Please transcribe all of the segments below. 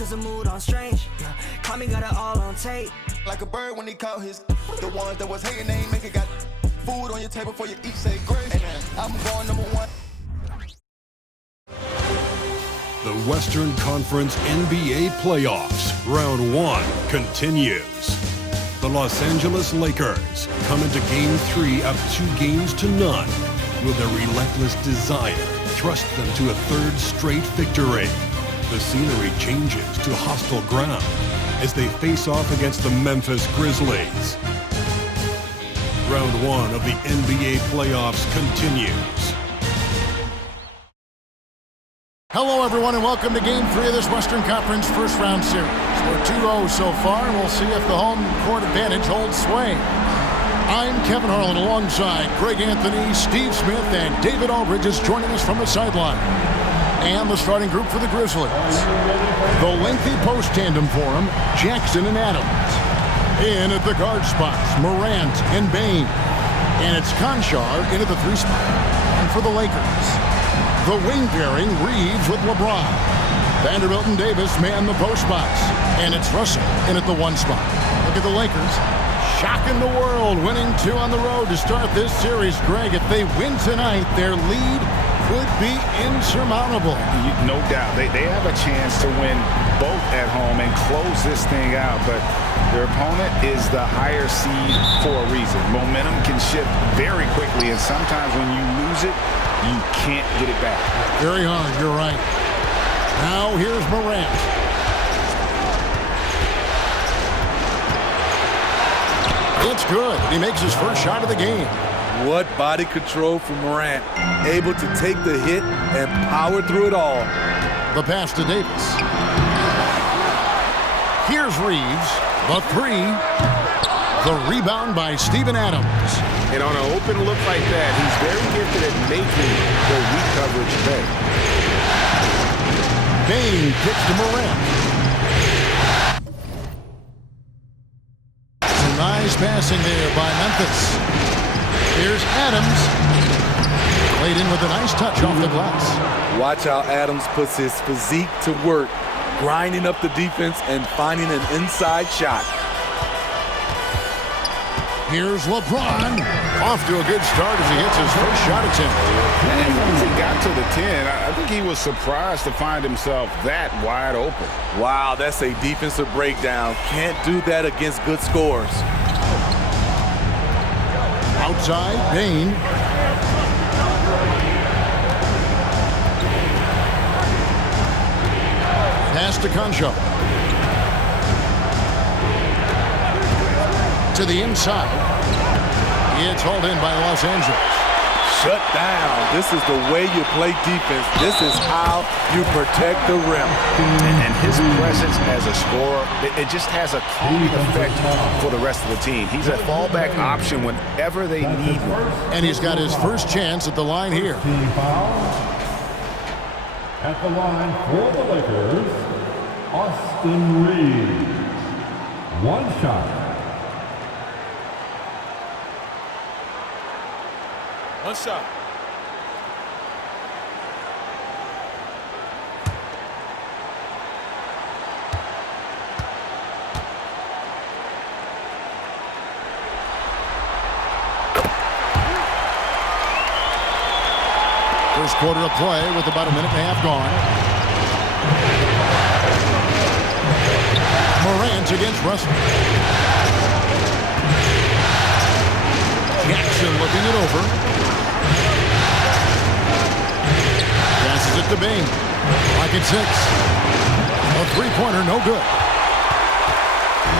cause the mood on strange. Yeah, call me, got it all on tape. Like a bird when he caught his. The ones that was hating, they ain't make it. Got food on your table before you eat, say grace. I'm going #1. The Western Conference NBA playoffs, round 1 continues. The Los Angeles Lakers come into game 3 up 2-0. Will their relentless desire thrust them to a 3rd straight victory? The scenery changes to hostile ground as they face off against the Memphis Grizzlies. Round 1 of the NBA playoffs continues. Hello, everyone, and welcome to Game 3 of this Western Conference first round series. We're 2-0 so far, and we'll see if the home court advantage holds sway. I'm Kevin Harlan alongside Greg Anthony, Steve Smith, and David Aldridge is joining us from the sideline. And the starting group for the Grizzlies. The lengthy post tandem for them, Jackson and Adams. In at the guard spots, Morant and Bane. And it's Conchar in at the 3 spot. And for the Lakers, the wing pairing, Reeves with LeBron. Vanderbilt and Davis man the post spots. And it's Russell in at the 1 spot. Look at the Lakers. Shocking the world, winning 2 on the road to start this series. Greg, if they win tonight, their lead could be insurmountable. No doubt. They have a chance to win both at home and close this thing out, but their opponent is the higher seed for a reason. Momentum can shift very quickly, and sometimes when you lose it, you can't get it back. Very hard, you're right. Now here's Morant. It's good. He makes his first shot of the game. What body control from Morant. Able to take the hit and power through it all. The pass to Davis. Here's Reeves. The 3. The rebound by Steven Adams. And on an open look like that, he's very gifted at making the weak coverage pay. Bane kicks to Morant. Some nice passing there by Memphis. Here's Adams. Played in with a nice touch off the glass. Watch how Adams puts his physique to work, grinding up the defense and finding an inside shot. Here's LeBron. Off to a good start as he hits his first shot attempt. And once he got to the 10, I think he was surprised to find himself that wide open. Wow, that's a defensive breakdown. Can't do that against good scores. Outside, Bane. Pass to Conchar. To the inside. It's hauled in by Los Angeles. Shut down. This is the way you play defense. This is how you protect the rim. And his presence as a scorer, it just has a calming effect for the rest of the team. He's a fallback option whenever they need one. And he's got his first chance at the line here. At the line for the Lakers, Austin Reeves. 1 shot. One shot. First quarter of play with about a minute and a half gone. Morant against Russell. Jackson looking it over. Passes it to Bane. Like it's 6. A 3-pointer, no good.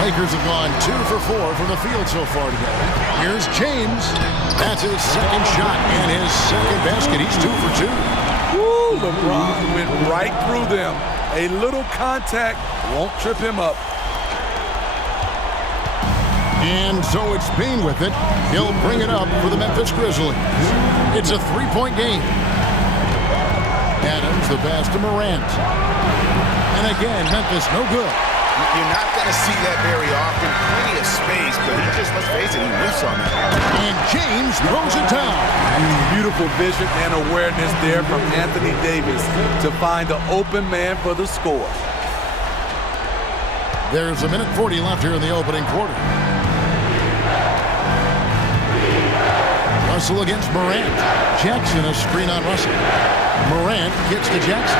Lakers have gone 2 for 4 from the field so far today. Here's James. That's his second shot and his second basket. He's 2 for 2. Woo, LeBron went right through them. A little contact won't trip him up. And so it's Bane with it. He'll bring it up for the Memphis Grizzlies. It's a 3-point game. Adams, the pass to Morant. And again, Memphis no good. You're not going to see that very often. Plenty of space, but he just, let's face it, he whiffs on that. And James throws it down. Beautiful vision and awareness there from Anthony Davis to find the open man for the score. There's a minute 40 left here in the opening quarter. Russell against Morant. Jackson a screen on Russell. Morant gets to Jackson.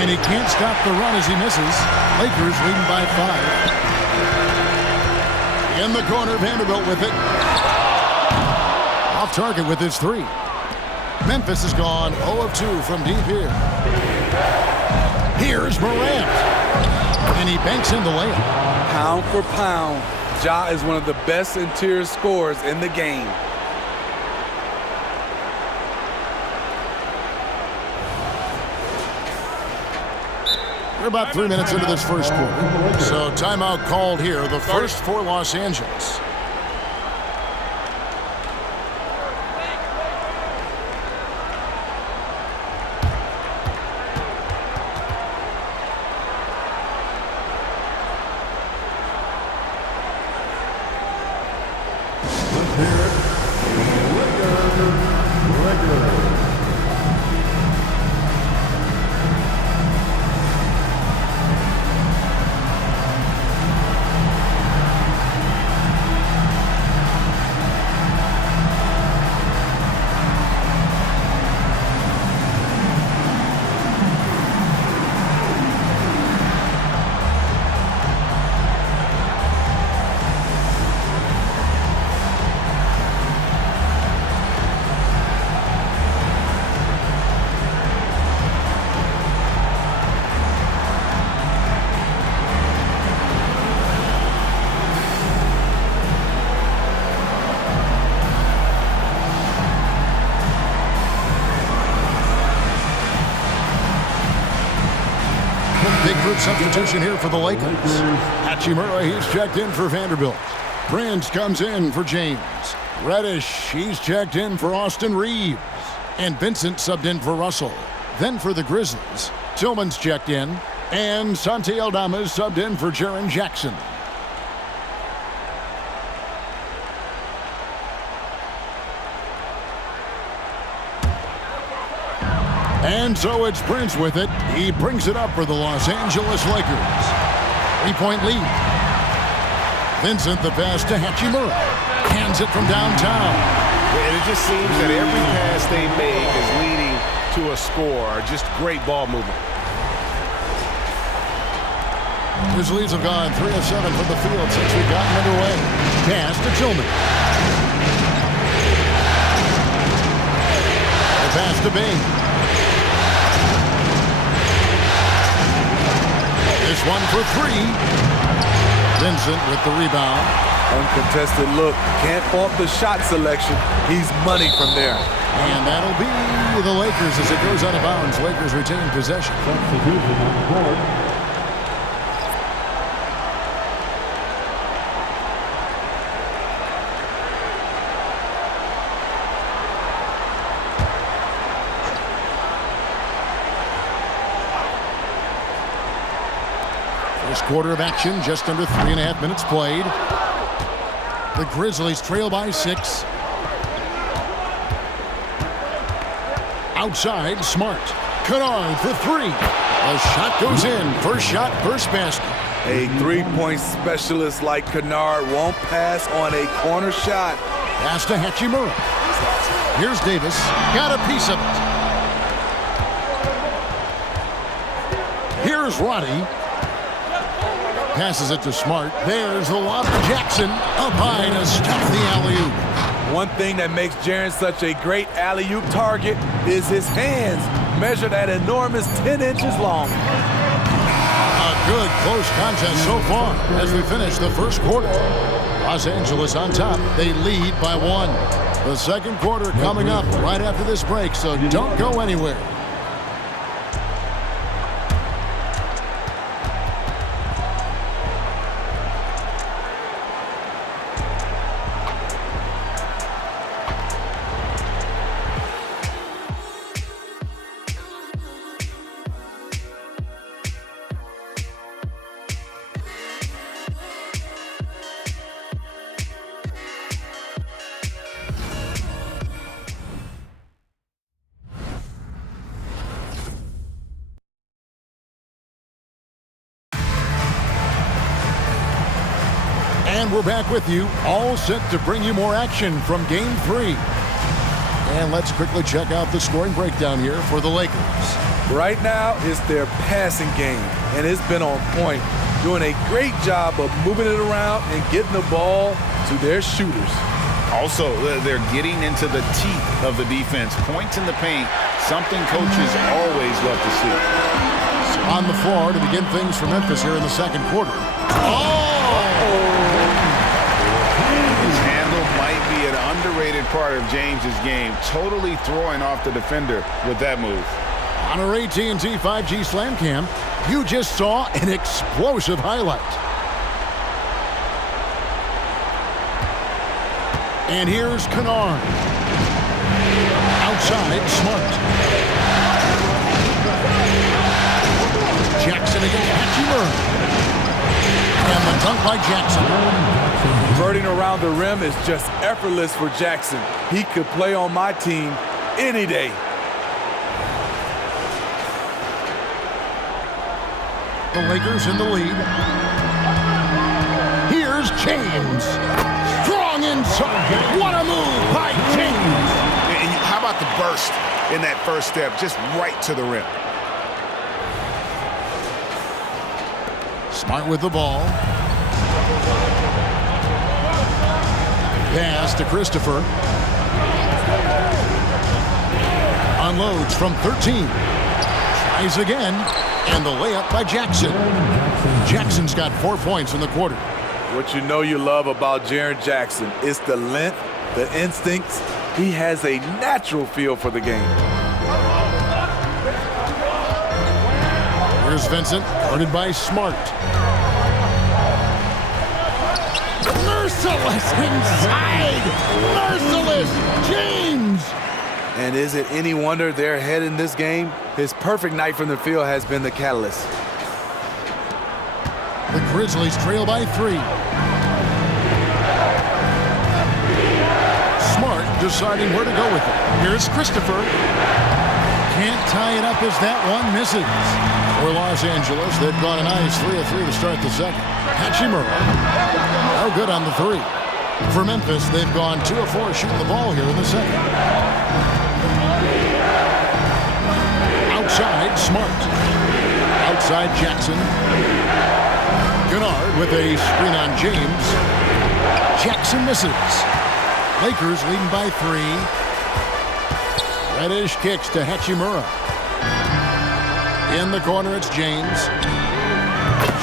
And he can't stop the run as he misses. Lakers leading by 5. In the corner, Vanderbilt with it. Off target with his 3. Memphis is gone 0 of 2 from deep here. Here's Morant. And he banks in the layup. Pound for pound, Ja is one of the best interior scorers in the game. We're about 3 minutes into this first quarter. So timeout called here, the first for Los Angeles. Substitution here for the Lakers. Hachimura, he's checked in for Vanderbilt. Prince comes in for James. Reddish, he's checked in for Austin Reeves. And Vincent subbed in for Russell. Then for the Grizzlies, Tillman's checked in. And Santi Aldama subbed in for Jaren Jackson. And so it's Prince with it. He brings it up for the Los Angeles Lakers. 3-point lead. Vincent the pass to Hachimura. Hands it from downtown. And it just seems that every pass they make is leading to a score. Just great ball movement. Grizzlies have gone 3 of 7 from the field since we've gotten underway. Pass to Tillman. The pass to Bing. This one for 3. Vincent with the rebound. Uncontested look. Can't fault the shot selection. He's money from there. And that'll be the Lakers as it goes out of bounds. Lakers retain possession. Substitution on the court. First quarter of action, just under 3.5 minutes played. The Grizzlies trail by 6. Outside, Smart. Kennard for 3. The shot goes in. First shot, first basket. A three-point specialist like Kennard won't pass on a corner shot. Pass to Hachimura. Here's Davis. Got a piece of it. Here's Roddy. Passes it to Smart. There's the lob to Jackson. Up high to stop the alley-oop. One thing that makes Jaren such a great alley-oop target is his hands, measured at enormous 10 inches long. A good close contest so far as we finish the first quarter. Los Angeles on top. They lead by 1. The second quarter coming up right after this break, so don't go anywhere. And we're back with you, all set to bring you more action from Game 3. And let's quickly check out the scoring breakdown here for the Lakers. Right now, it's their passing game, and it's been on point, doing a great job of moving it around and getting the ball to their shooters. Also, they're getting into the teeth of the defense. Points in the paint, something coaches always love to see. So on the floor to begin things for Memphis here in the second quarter. His handle might be an underrated part of James's game, totally throwing off the defender with that move. On our AT&T 5G Slam Cam, you just saw an explosive highlight. And here's Kennard. Outside, Smart. Jackson against Hachimura. And the dunk by Jackson. Converting around the rim is just effortless for Jackson. He could play on my team any day. The Lakers in the lead. Here's James. Strong inside. What a move by James. And how about the burst in that first step, just right to the rim. Smart with the ball. Pass to Christopher. Unloads from 13. Tries again. And the layup by Jackson. Jackson's got 4 points in the quarter. What you know you love about Jaren Jackson is the length, the instincts. He has a natural feel for the game. Here's Vincent, guarded by Smart. Merciless inside! Merciless! James! And is it any wonder they're ahead in this game? His perfect night from the field has been the catalyst. The Grizzlies trail by 3. Smart deciding where to go with it. Here's Christopher. Can't tie it up as that one misses. For Los Angeles, they've gone a nice 3 of 3 to start the second. Hachimura. No good on the 3. For Memphis, they've gone 2 of 4 shooting the ball here in the second. Outside, Smart. Outside, Jackson. Kennard with a screen on James. Jackson misses. Lakers leading by 3. Reddish kicks to Hachimura. In the corner, it's James.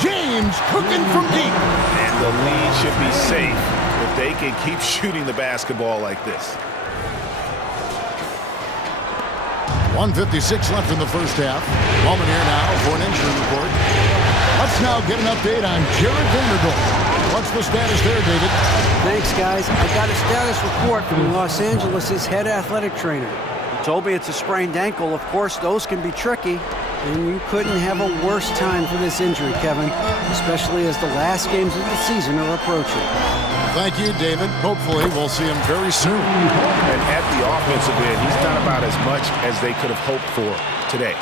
James cooking from deep. And the lead should be safe if they can keep shooting the basketball like this. 1:56 left in the first half. Moment here now for an injury report. Let's now get an update on Jared Vanderbilt. What's the status there, David? Thanks, guys. I got a status report from Los Angeles' head athletic trainer. He told me it's a sprained ankle. Of course, those can be tricky, and you couldn't have a worse time for this injury, Kevin, especially as the last games of the season are approaching. Thank you, David. Hopefully, we'll see him very soon. And at the offensive end, he's done about as much as they could have hoped for today.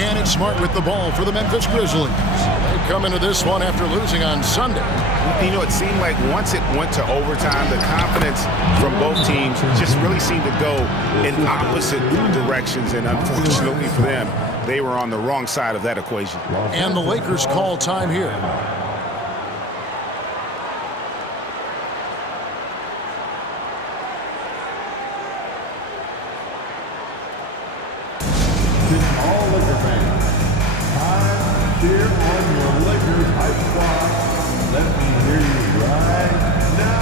And it's Smart with the ball for the Memphis Grizzlies. They come into this one after losing on Sunday. You know, it seemed like once it went to overtime, the confidence from both teams just really seemed to go in opposite directions. And unfortunately for them, they were on the wrong side of that equation. And the Lakers call time here. All Laker fans, time to cheer on your Lakers hype squad. Let me hear you right now.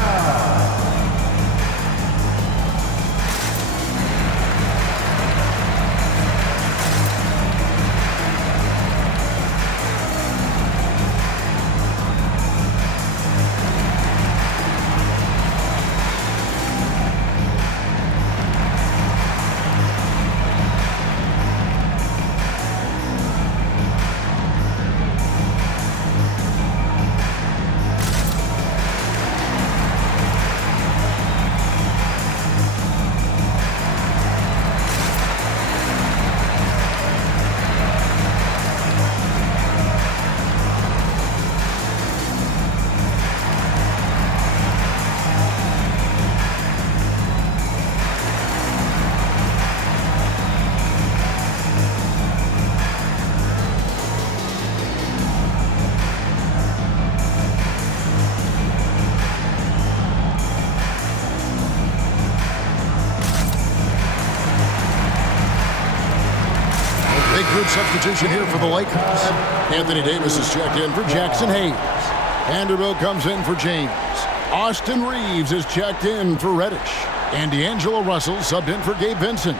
good substitution here for the Lakers. Anthony Davis is checked in for Jackson Hayes. Vanderbilt comes in for James. Austin Reeves is checked in for Reddish. And D'Angelo Russell subbed in for Gabe Vincent.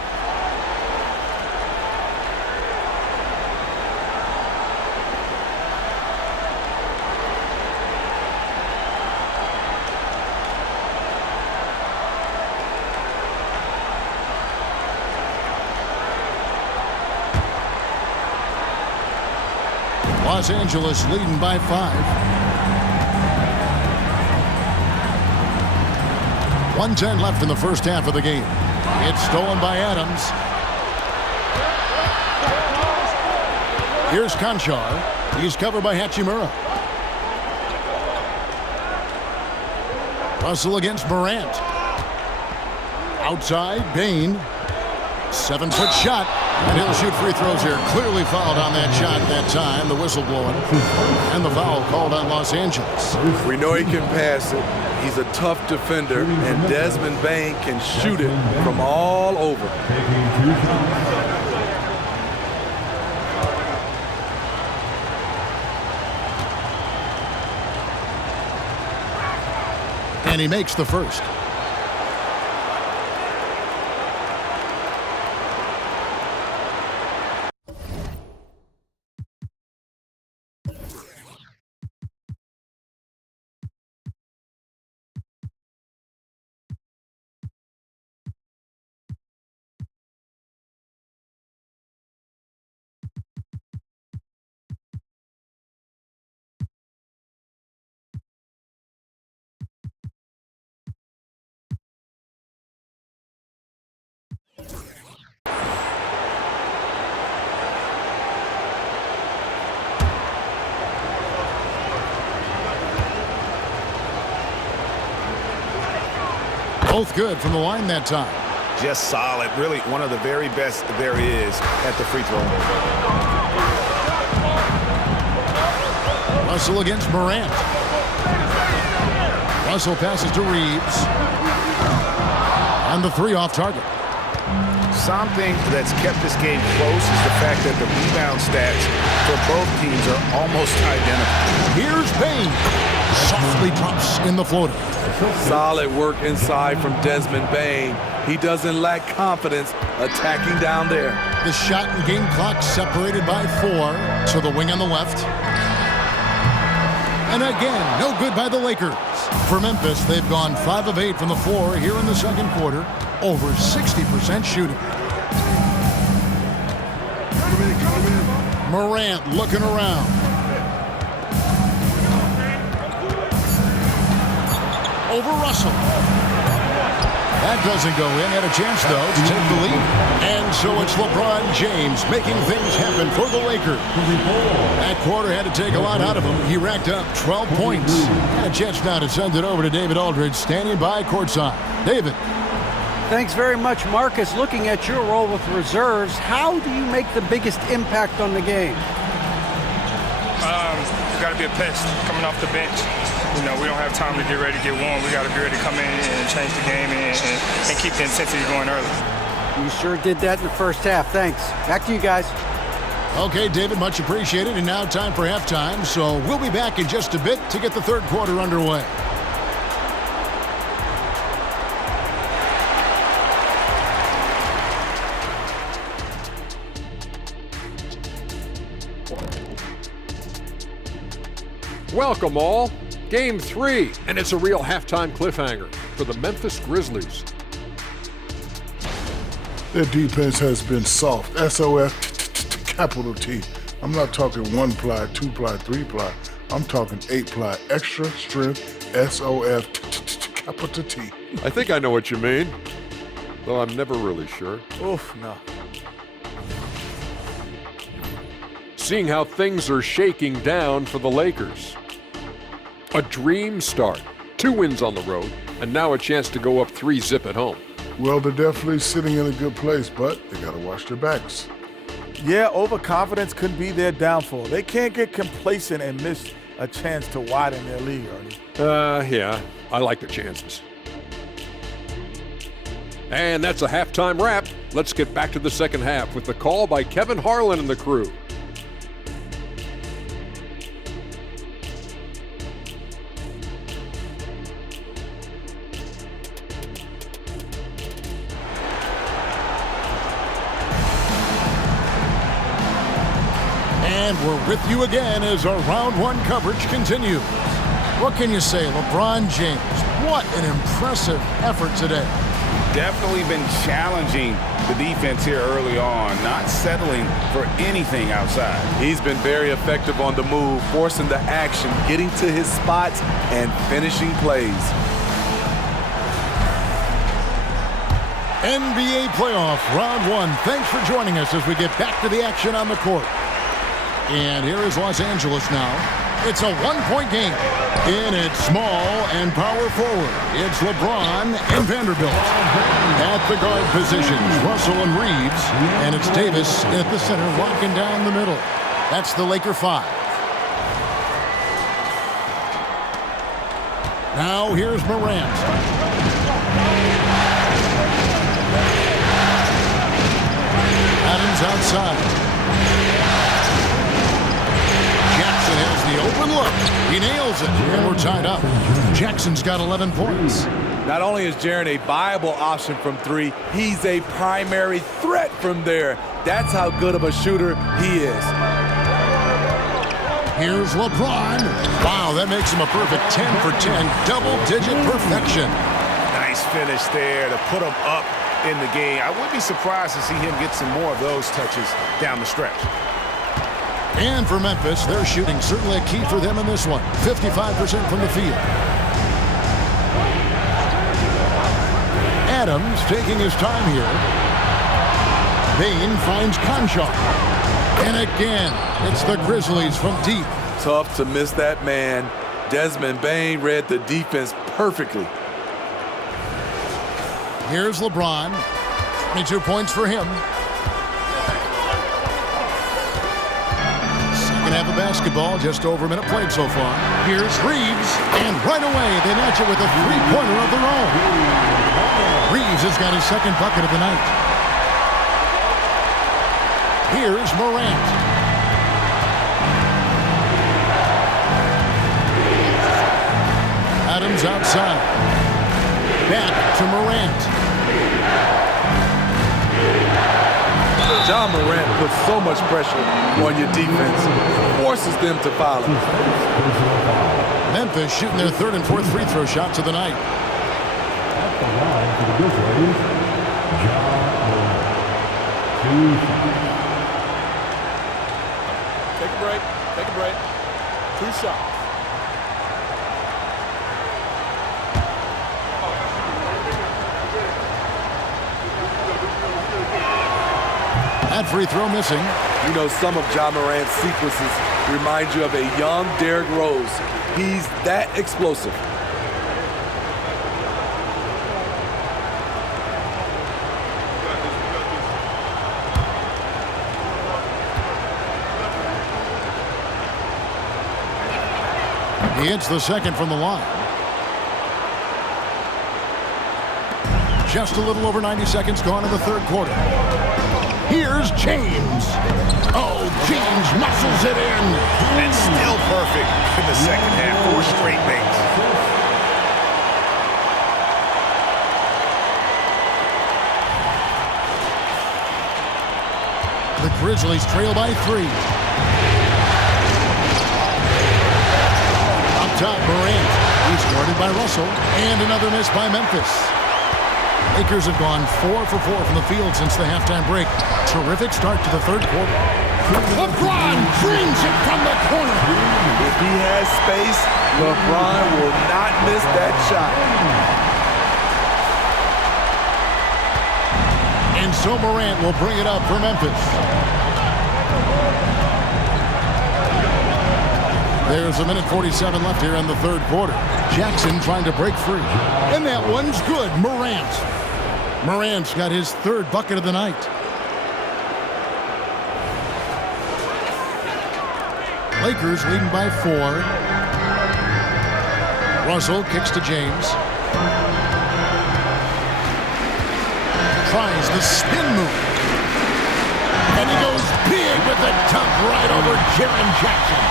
Los Angeles leading by 5. 1:10 left in the first half of the game. It's stolen by Adams. Here's Conchar. He's covered by Hachimura. Russell against Morant. Outside, Bain. 7-foot shot. And he'll shoot free throws here. Clearly fouled on that shot that time. The whistle blowing. And the foul called on Los Angeles. We know he can pass it. He's a tough defender. And Desmond Bain can shoot it from all over. And he makes the first. Both good from the line that time. Just solid. Really one of the very best there is at the free throw. Russell against Morant. Russell passes to Reeves. And the 3 off target. Something that's kept this game close is the fact that the rebound stats for both teams are almost identical. Here's Bain. Softly drops in the floater. Solid work inside from Desmond Bain. He doesn't lack confidence attacking down there. The shot and game clock separated by 4 to the wing on the left. And again, no good by the Lakers. For Memphis, they've gone 5 of 8 from the floor here in the second quarter. Over 60% shooting. Morant looking around. Over Russell. That doesn't go in. Had a chance, though, to take the lead. And so it's LeBron James making things happen for the Lakers. That quarter had to take a lot out of him. He racked up 12 points. And a chance now to send it over to David Aldridge, standing by courtside. David. Thanks very much, Marcus. Looking at your role with reserves, how do you make the biggest impact on the game? You got to be a pest coming off the bench. You know, we don't have time to get ready to get warm. We got to be ready to come in and change the game and keep the intensity going early. You sure did that in the first half. Thanks. Back to you guys. Okay, David, much appreciated. And now time for halftime. So we'll be back in just a bit to get the third quarter underway. Welcome all. Game 3, and it's a real halftime cliffhanger for the Memphis Grizzlies. Their defense has been soft. SOF, capital T. I'm not talking 1-ply, 2-ply, 3-ply. I'm talking 8-ply, extra strength, SOF, capital T. I think I know what you mean, though I'm never really sure. Oof, no. Seeing how things are shaking down for the Lakers. A dream start. 2 wins on the road, and now a chance to go up 3-zip at home. Well, they're definitely sitting in a good place, but they got to watch their backs. Yeah, overconfidence could be their downfall. They can't get complacent and miss a chance to widen their lead, Ernie. Yeah, I like the chances. And that's a halftime wrap. Let's get back to the second half with the call by Kevin Harlan and the crew. And we're with you again as our round one coverage continues. What can you say, LeBron James? What an impressive effort today. Definitely been challenging the defense here early on, not settling for anything outside. He's been very effective on the move, forcing the action, getting to his spots, and finishing plays. NBA playoff round one. Thanks for joining us as we get back to the action on the court. And here is Los Angeles now. It's a one-point game. In its small and power forward, it's LeBron and Vanderbilt. At the guard positions, Russell and Reeves. And it's Davis at the center, walking down the middle. That's the Laker 5. Now here's Morant. Adams outside. Jackson has the open look. He nails it, and we're tied up. Jackson's got 11 points. Not only is Jaren a viable option from three, he's a primary threat from there. That's how good of a shooter he is. Here's LeBron. Wow, that makes him a perfect 10 for 10, double-digit perfection. Nice finish there to put him up in the game. I wouldn't be surprised to see him get some more of those touches down the stretch. And for Memphis, their shooting certainly a key for them in this one. 55% from the field. Adams taking his time here. Bain finds Conchar. And again, it's the Grizzlies from deep. Tough to miss that man. Desmond Bain read the defense perfectly. Here's LeBron. 22 points for him. Have a basketball, just over a minute played so far. Here's Reeves, and right away they match it with a three-pointer of their own. Reeves has got his second bucket of the night. Here's Morant. Adams outside. Back to Morant. John Morant puts so much pressure on your defense, forces them to foul him. Memphis shooting their third and fourth free throw shots of the night. At the line for the Grizzlies, John Morant. 2 shots. Take a break. Take a break. 2 shots. That free throw missing. You know, some of Ja Morant's sequences remind you of a young Derrick Rose. He's that explosive. He hits the second from the line. Just a little over 90 seconds gone in the third quarter. Here's James. Oh, James muscles it in. And still perfect in the second half. 4 straight makes. The Grizzlies trail by 3. Up top, Morant. He's guarded by Russell. And another miss by Memphis. Lakers have gone 4 for 4 from the field since the halftime break. Terrific start to the third quarter. LeBron brings it from the corner. If he has space, LeBron will not miss that shot. And so Morant will bring it up for Memphis. There's 1:47 left here in the third quarter. Jackson trying to break free. And that one's good. Morant's got his third bucket of the night. Lakers leading by 4. Russell kicks to James. tries the spin move. And he goes big with the dunk right over Jaren Jackson.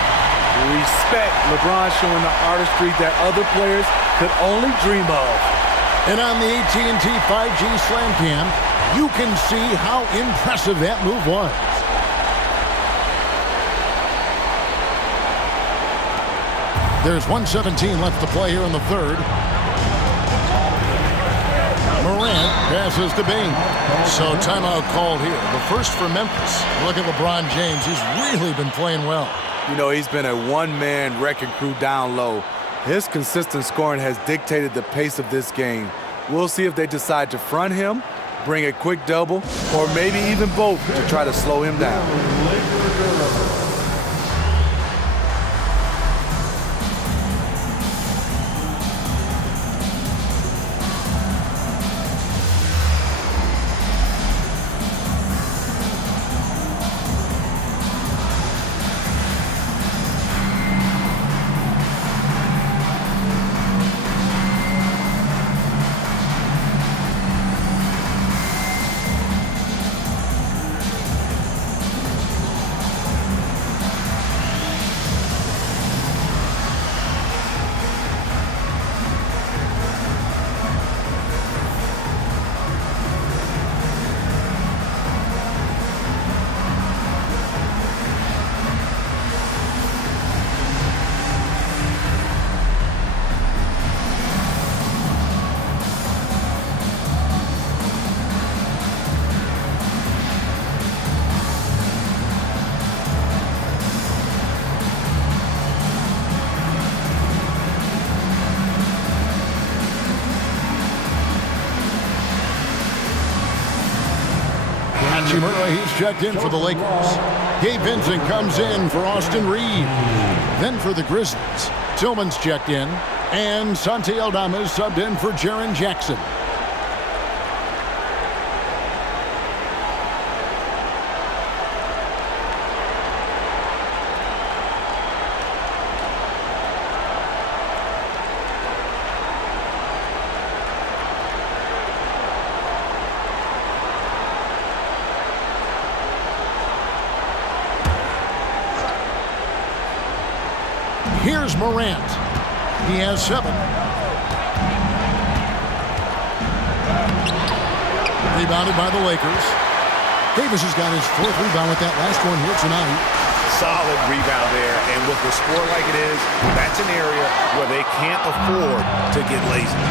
Respect LeBron showing the artistry that other players could only dream of. And on the AT&T 5G Slam Cam, you can see how impressive that move was. There's 1:17 left to play here in the third. Morant passes to Bain. So timeout called here. The first for Memphis. Look at LeBron James. He's really been playing well. You know, he's been a one-man wrecking crew down low. His consistent scoring has dictated the pace of this game. We'll see if they decide to front him, bring a quick double, or maybe even both to try to slow him down. He's checked in for the Lakers. Gabe Vincent comes in for Austin Reeves. Then for the Grizzlies, Tillman's checked in, and Santi Aldama is subbed in for Jaren Jackson. Here's Morant. He has 7. Rebounded by the Lakers. Davis has got his 4th rebound with that last one here tonight. Solid rebound there, and with the score like it is, that's an area where they can't afford to get lazy.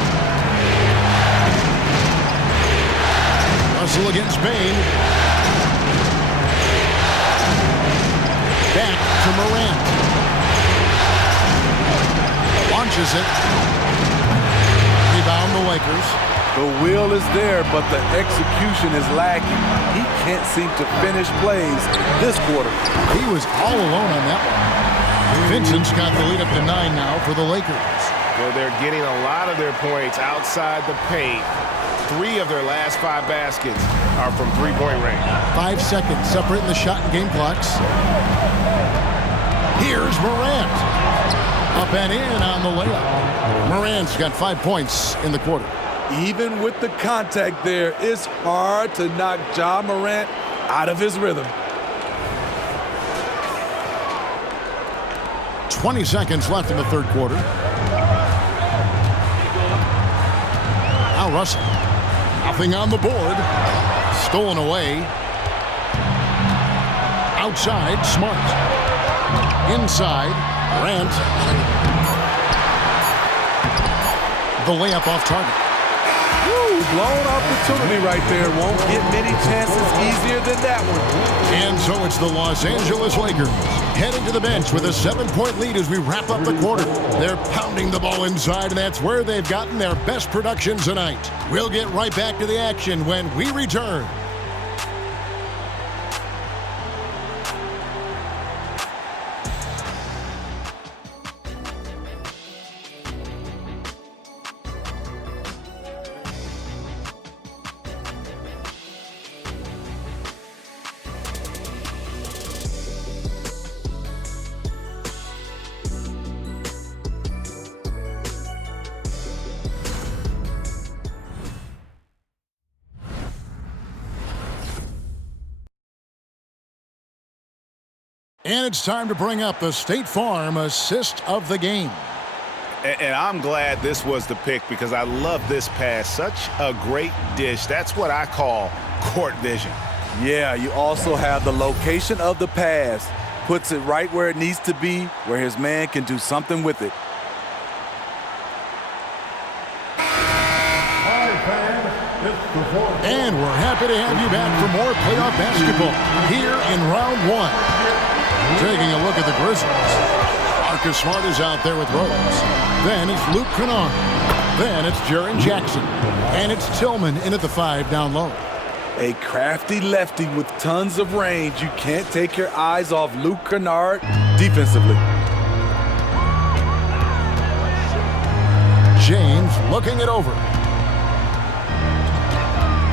Russell against Bain. Back to Morant. Launches it. Rebound the Lakers. The will is there, but the execution is lacking. He can't seem to finish plays this quarter. He was all alone on that one. Vincent's got the lead up to 9 now for the Lakers. Well, they're getting a lot of their points outside the paint. 3 of their last 5 baskets are from three-point range. 5 seconds separating the shot and game clocks. Here's Morant. Up and in on the layup. Morant's got 5 points in the quarter. Even with the contact there, it's hard to knock Ja Morant out of his rhythm. 20 seconds left in the third quarter. Now Russell. Nothing on the board. Stolen away. Outside, Smart. Inside, Grant. The layup off target. Woo, blown opportunity right there. Won't get many chances easier than that one. And so it's the Los Angeles Lakers heading to the bench with a 7-point lead as we wrap up the quarter. They're pounding the ball inside, and that's where they've gotten their best production tonight. We'll get right back to the action when we return. And it's time to bring up the State Farm assist of the game. And I'm glad this was the pick because I love this pass. Such a great dish. That's what I call court vision. Yeah, you also have the location of the pass. Puts it right where it needs to be, where his man can do something with it. And we're happy to have you back for more playoff basketball here in round one. Taking a look at the Grizzlies. Marcus Smart is out there with Rose. Then it's Luke Kennard. Then it's Jaren Jackson. And it's Tillman in at the 5 down low. A crafty lefty with tons of range. You can't take your eyes off Luke Kennard defensively. James looking it over.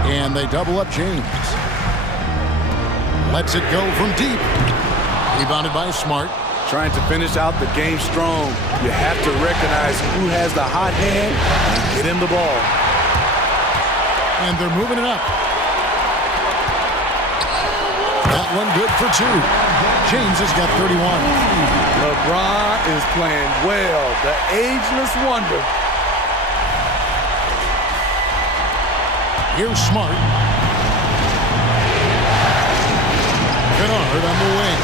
And they double up James. Lets it go from deep. Rebounded by Smart. Trying to finish out the game strong. You have to recognize who has the hot hand and get him the ball. And they're moving it up. That one good for 2. James has got 31. LeBron is playing well. The ageless wonder. Here's Smart. Kennard on the wing.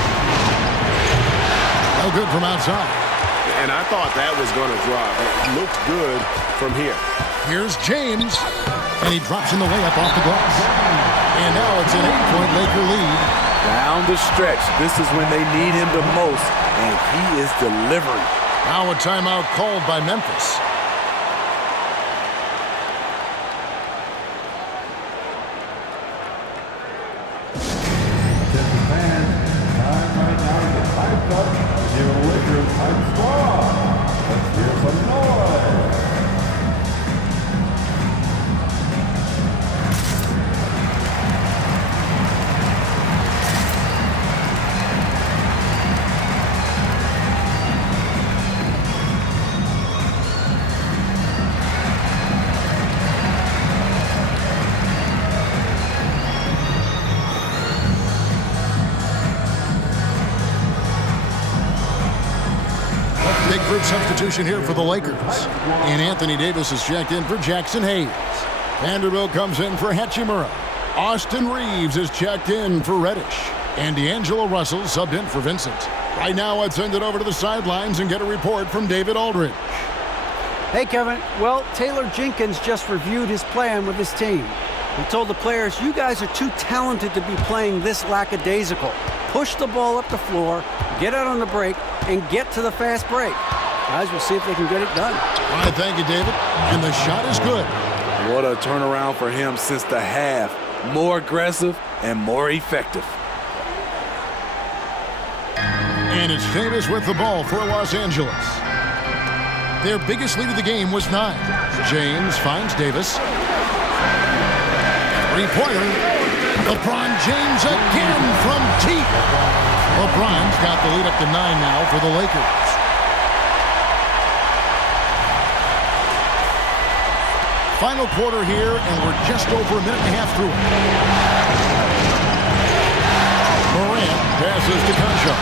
No good from outside. And I thought that was going to drop. It looked good from here. Here's James. And he drops in the layup off the glass. And now it's an 8-point Laker lead. Down the stretch. This is when they need him the most. And he is delivering. Now a timeout called by Memphis. Substitution here for the Lakers. And Anthony Davis is checked in for Jackson Hayes. Vanderbilt comes in for Hachimura. Austin Reeves is checked in for Reddish. And D'Angelo Russell subbed in for Vincent. Right now, let's send it over to the sidelines and get a report from David Aldridge. Hey, Kevin. Well, Taylor Jenkins just reviewed his plan with his team. He told the players, you guys are too talented to be playing this lackadaisical. Push the ball up the floor, get out on the break, and get to the fast break. Guys, we'll see if they can get it done. All right, thank you, David. And the shot is good. What a turnaround for him since the half. More aggressive and more effective. And it's Davis with the ball for Los Angeles. Their biggest lead of the game was 9. James finds Davis. Three-pointer. LeBron James again from deep. LeBron's got the lead up to 9 now for the Lakers. Final quarter here, and we're just over a minute and a half through it. Morant passes to Concha.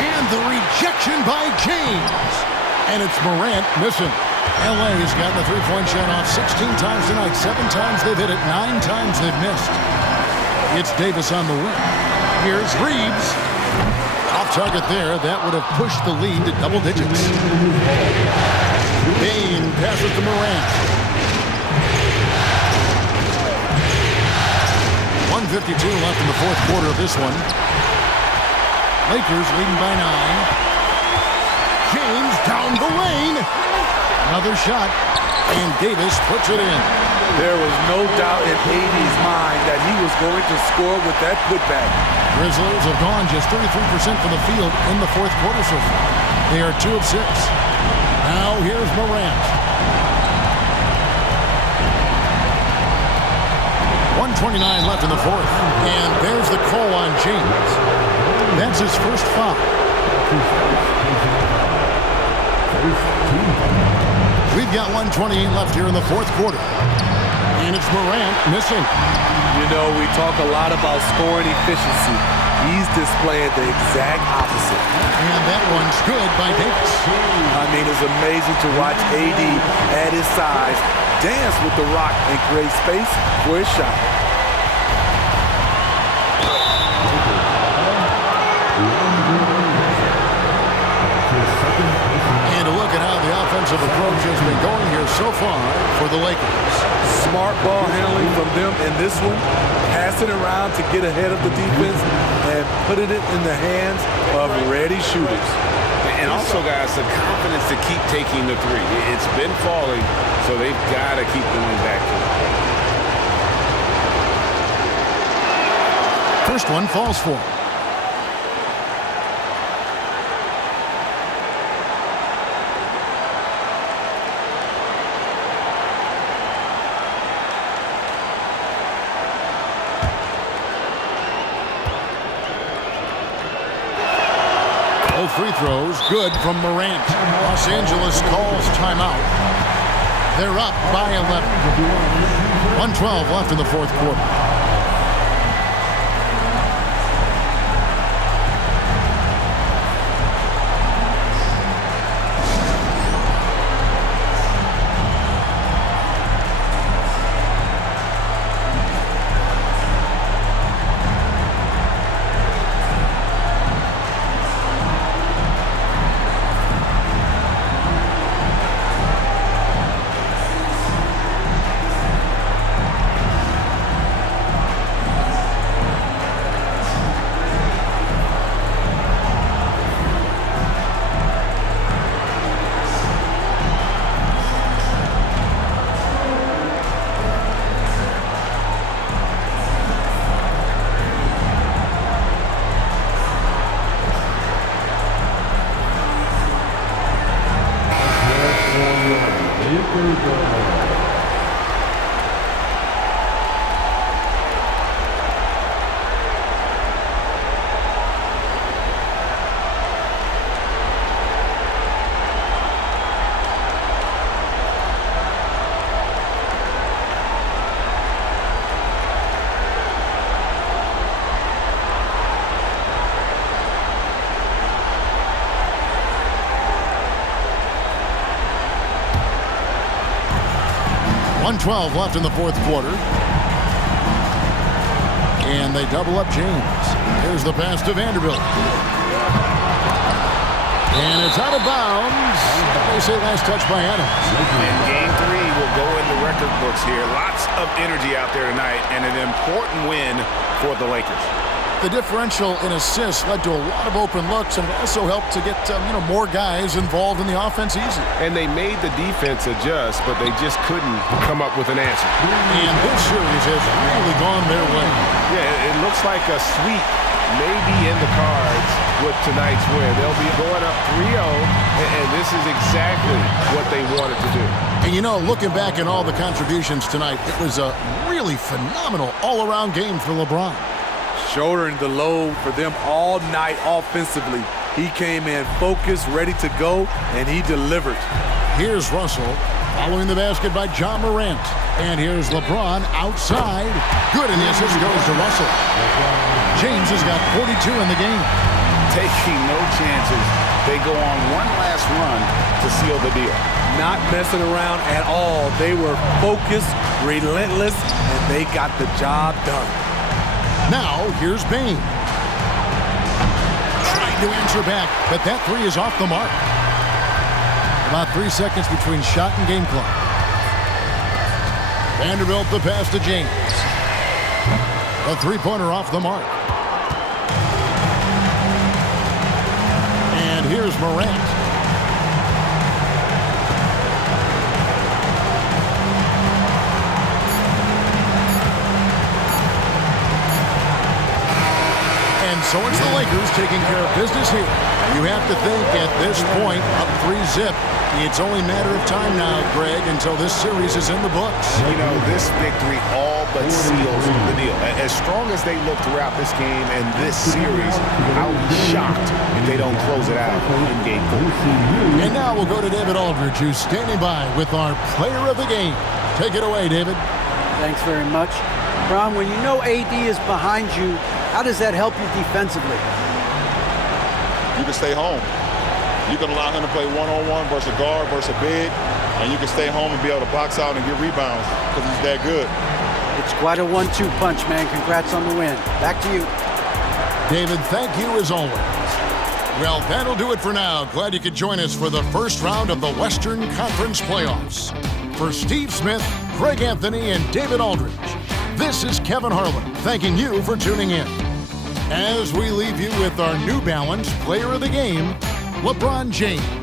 And the rejection by James. And it's Morant missing. LA has gotten a three-point shot off 16 times tonight. 7 times they've hit it, 9 times they've missed. It's Davis on the wing. Here's Reeves. Off target there. That would have pushed the lead to double digits. Bain passes to Morant. 1:52 left in the fourth quarter of this one. Lakers leading by 9. James down the lane. Another shot. And Davis puts it in. There was no doubt in AD's mind that he was going to score with that putback. Grizzlies have gone just 33% from the field in the fourth quarter so far. They are 2 of 6. Now here's Morant. 1:29 left in the fourth. And there's the call on James. That's his first foul. We've got 1:28 left here in the fourth quarter. And it's Morant missing. You know, we talk a lot about scoring efficiency. he's displaying the exact opposite. And that one's good by Davis. I mean, it's amazing to watch AD at his size dance with the rock and create space for his shot. And a look at how the offensive approach has been going here so far for the Lakers. Smart ball handling from them in this one, passing around to get ahead of the defense and putting it in the hands of ready shooters. And also, guys, the confidence to keep taking the three. It's been falling, so they've got to keep going back to it. First one falls for him. Free throws, good from Morant. Los Angeles calls timeout. They're up by 11. 1:12 left in the fourth quarter. .12 left in the fourth quarter. And they double up James. Here's the pass to Vanderbilt. And it's out of bounds. They say last touch by Adams. And game 3 will go in the record books here. Lots of energy out there tonight and an important win for the Lakers. The differential in assists led to a lot of open looks and also helped to get more guys involved in the offense easy. And they made the defense adjust, but they just couldn't come up with an answer. And this series has really gone their way. Yeah, it looks like a sweep may be in the cards with tonight's win. They'll be going up 3-0, and this is exactly what they wanted to do. And looking back at all the contributions tonight, it was a really phenomenal all-around game for LeBron. Shouldering the load for them all night offensively. He came in focused, ready to go, and he delivered. Here's Russell following the basket by John Morant. And here's LeBron outside. Good, and the assist goes to Russell. James has got 42 in the game. Taking no chances. They go on one last run to seal the deal. Not messing around at all. They were focused, relentless, and they got the job done. Now, here's Bain. Trying to answer back, but that three is off the mark. About 3 seconds between shot and game clock. Vanderbilt the pass to James. A three-pointer off the mark. And here's Morant. So it's the Lakers taking care of business here. You have to think at this point, up 3-0. It's only a matter of time now, Greg, until this series is in the books. This victory all but seals the deal. As strong as they look throughout this game and this series, I'll be shocked if they don't close it out in game 4. And now we'll go to David Aldridge, who's standing by with our player of the game. Take it away, David. Thanks very much. Ron, when you know AD is behind you, How does that help you defensively? You can stay home. You can allow him to play one-on-one versus a guard versus a big, and you can stay home and be able to box out and get rebounds because he's that good. It's quite a 1-2 punch, man. Congrats on the win. Back to you. David, thank you as always. Well, that'll do it for now. Glad you could join us for the first round of the Western Conference playoffs. For Steve Smith, Craig Anthony, and David Aldridge, this is Kevin Harlan thanking you for tuning in. As we leave you with our New Balance Player of the Game, LeBron James.